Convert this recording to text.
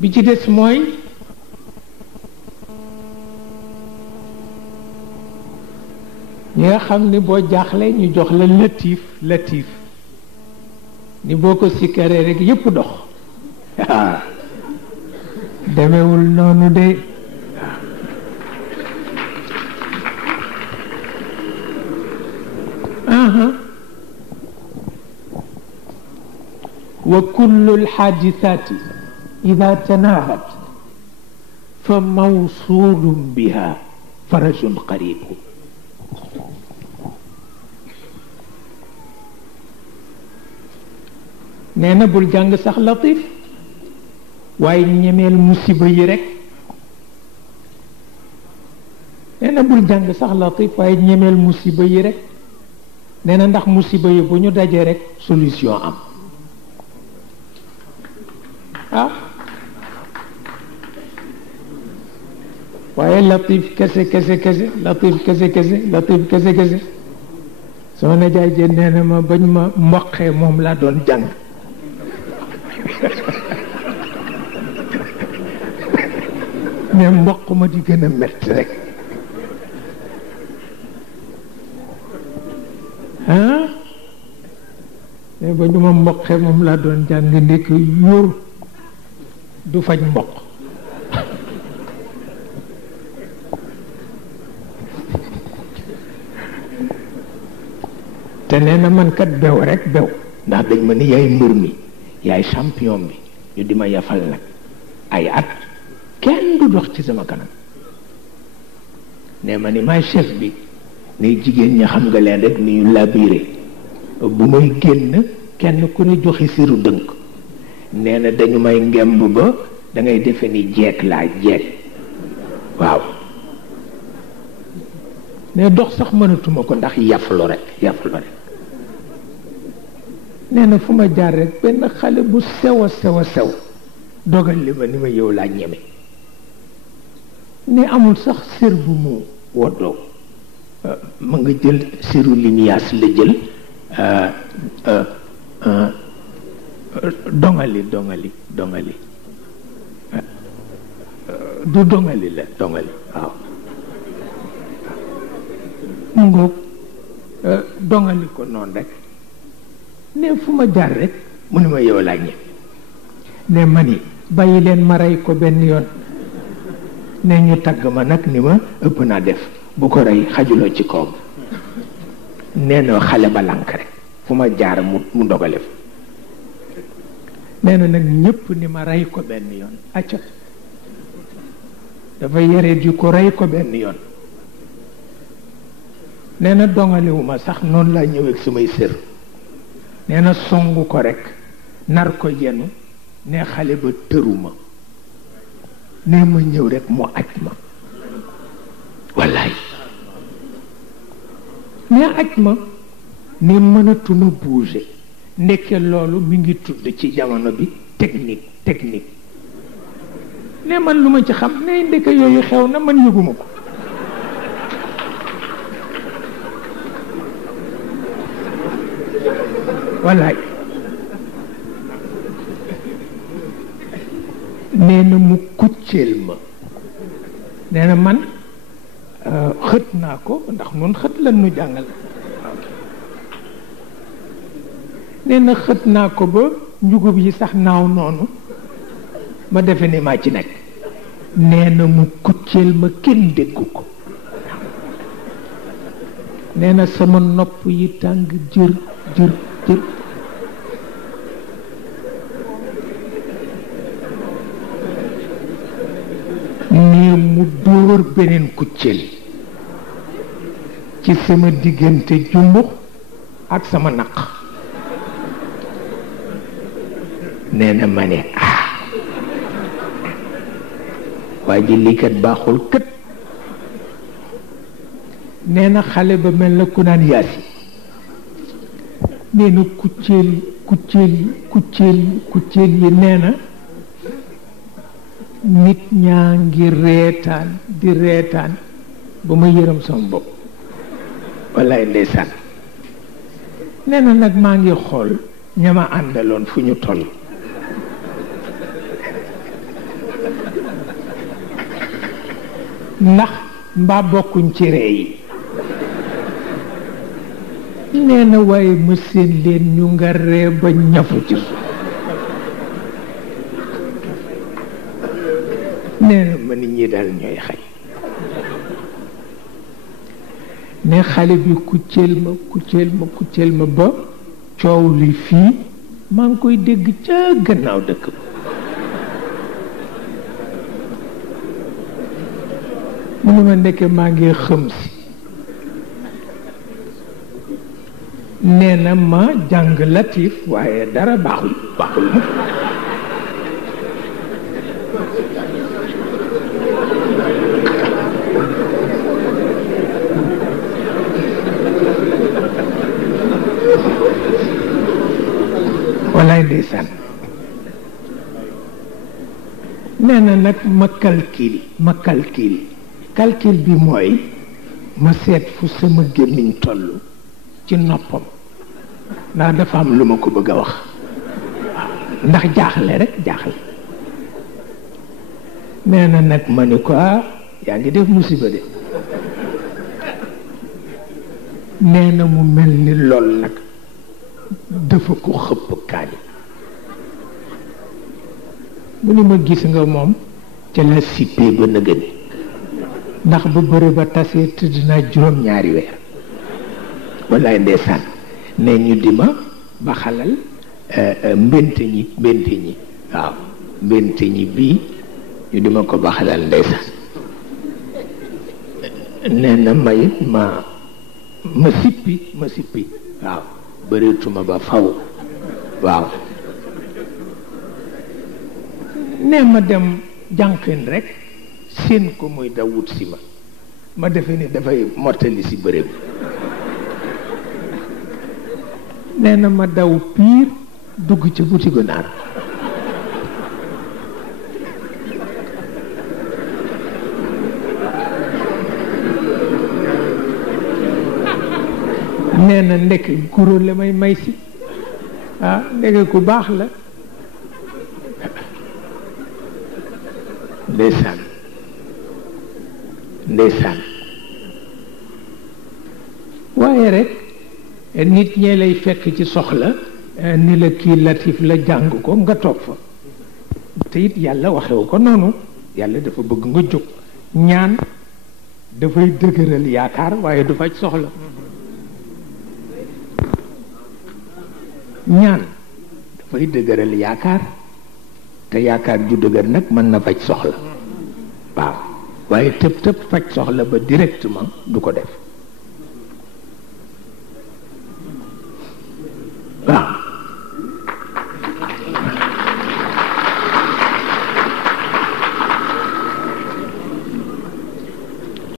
bi ci des mooy ñi nga xam ni boo jaaxle ñu jox la latif ni boo ko sikkaree rek yépp dox demewul noonu de wa kullu alxaadisati ida tanahat fa mawsulun biha farajun qaribu nee na bul jàng sax latif waaye ñemeel musiba yi rek nee na bul jàng sax latif waaye ñemeel musiba yi rek nee na ndax musiba yi bu ñu dajee rek solution am waaye latif kese soo na jaay jën nee na ma bañ ma mboqee moom laa doon jàng mais mboq ma di gën a metti rek mais ba ñu ma mboqee moom laa doon jàng ndekk yóor du faj mboq te nee na man kat bew rek bew ndax dañ ma ni yaay mbër mi yaay champion bi ñu di ma yafal nag ay at kenn du dox ci sama kanam ne ma ni maay chef bi ne jigéen ñi xam nga leen rek ni ñu labiré bu may génn kenn ku ne joxe siru dënk nee na dañu may ngemb ba da ngay defe ni jeeg laa jeeg waaw ne dox sax mënatuma ko ndax yaflu rek nee na fu ma jaar rek benn xale bu sew dogal li ma ni ma yow laa ñeme ne amul sax sér bu mu woddoo ma nga jël séru limiyaas la jël dongali du dongali la dongali waaw mu ngoog dongali ko noonu rek ne fu ma jaar rek mu ne ma yow laa ñeme ne ma ni bàyyi leen ma rey ko benn yoon ne ñu tagg ma nag ni ma ëpp naa def bu ko rey xajuloo ci kawam nee na xale ba lànk rek fu ma jaar mu dogale fa nee na nag ñépp ni ma rey ko benn yoon acca dafa yare di ko rey ko benn yoon nee na dongalewuma sax noonu laa ñëwee ak samay sër nee na songu ko rek nar ko yenu ne xale ba tëruma ne ma ñëw rek mu aj ma wallaay ne aj ma ne mënatuma bouger ndekke loolu mi ngi tudd ci jamono bi technique ne man lu ma ci xam ne ndeke yooyu xew na man yëguma ko wallaay nee na mu kucceel ma nee na man xët naa ko ndax noonu xët lan nu jàngal nee na xët naa ko ba njugub yi sax naaw noonu ma defe ni maa ci nekk nee na mu kucceel ma kenn déggu ko nee na sama nopp yi tàng jër nee mu dóor beneen kucceel ci sama diggante jumbux ak sama naq nee na ma ne waa ji lii kat baaxul kët nee na xale ba mel na ku naan yaasi nee na kucceel yi nee na nit ñaa ngi reetaan di reetaan ba ma yërëm sama bopp wallaay ndeysaan nee na nag maa ngi xool ñama àndaloon fu ñu toll ndax mbaa bokkuñ ci ree yi nee na waaye ma seen leen ñu nga ree ba ñafu ci suuf nee na ma nit ñi daal ñooy xay ne xale bi kucceel ma ba coow li fii maa ngi koy dégg ca gannaaw dëkk ba mu ne ma ndekke maa ngi xëm si nee na ma jàng latif waaye dara baaxul ma walaay ndeysaan nee na nag ma calcul bi mooy ma seet fu sama gémmiñ toll ci noppam ndax dafa am lu ma ko bëgg a wax ndax jaaxle nee na nag ma ni ko yaa ngi def musiba de nee na mu mel ni lool nag dafa ko xëpp kaani mu ni ma gis nga moom ca la sippee ba nëgëni ndax ba bëre ba tasee tëdd naa juróom-ñaari weer wallaay ndeysaan ne ñu di ma ba xalal mbénte ñi waaw mbénte ñi bii ñu di ma ko ba xalal ndeysaan nee na mayit ma sippi waaw bëreetuma ba faw waaw nee ma dem jànqin rek seen ko muy daw wut si ma defe ni dafay mottali si bëre bi nee na ma daw piir dugg ca butigu naar nee na ndekk guro la may si ndekk ku baax la ndeysaan waaye rek nit ñee lay fekk ci soxla ni la kii latif la jàng ko nga toog fa te it yàlla waxewu ko noonu yàlla dafa bëgg nga jóg ñaan dafay dëgëral yaakaar waaye du faj soxla ñaan dafay dëgëral yaakaar te yaakaar ju dëgër nag mën na faj soxla waaw waaye tëb faj soxla ba directement du ko def